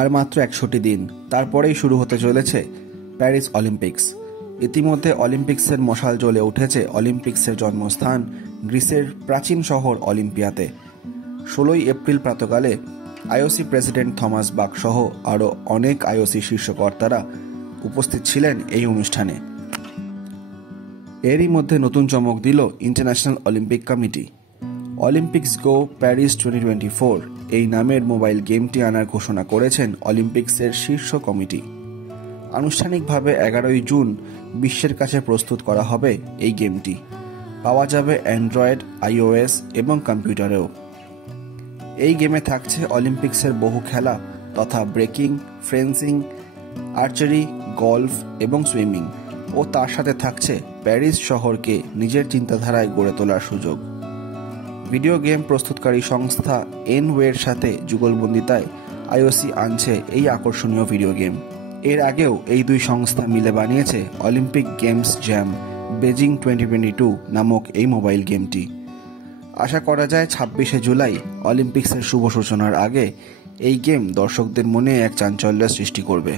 আর মাত্র 100টি দিন, তারপরেই শুরু হতে চলেছে প্যারিস অলিম্পিক্স। ইতিমধ্যে অলিম্পিক্সের মশাল জ্বলে উঠেছে অলিম্পিক্সের জন্মস্থান গ্রিসের প্রাচীন শহর অলিম্পিয়াতে। 16 এপ্রিল প্রাতকালে আইওসি প্রেসিডেন্ট থমাস বাক সহ আরও অনেক আইওসি শীর্ষকর্তারা উপস্থিত ছিলেন এই অনুষ্ঠানে। এরই মধ্যে নতুন চমক দিল ইন্টারন্যাশনাল অলিম্পিক কমিটি। অলিম্পিক্স গো প্যারিস 2024 এই নামের মোবাইল গেমটি আনার ঘোষণা করেছেন অলিম্পিক্সের শীর্ষ কমিটি। আনুষ্ঠানিকভাবে 11 জুন বিশ্বের কাছে প্রস্তুত করা হবে এই গেমটি। পাওয়া যাবে অ্যান্ড্রয়েড, iOS এবং কম্পিউটারেও। এই গেমে থাকছে অলিম্পিক্সের বহু খেলা তথা ব্রেকিং, ফেন্সিং, আর্চারি, গলফ এবং সুইমিং, ও তার সাথে থাকছে প্যারিস শহরকে নিজের চিন্তাধারায় গড়ে তোলার সুযোগ। ভিডিও গেম প্রস্তুতকারী সংস্থা এনওয়ের সাথে যুগলবন্দিতায় আইওসি আনছে এই আকর্ষণীয় ভিডিও গেম। এর আগেও এই দুই সংস্থা মিলে বানিয়েছে অলিম্পিক গেমস জ্যাম বেজিং 2022 নামক এই মোবাইল গেমটি। আশা করা যায় 26শে জুলাই অলিম্পিক্সের শুভ সূচনার আগে এই গেম দর্শকদের মনে এক চাঞ্চল্যের সৃষ্টি করবে।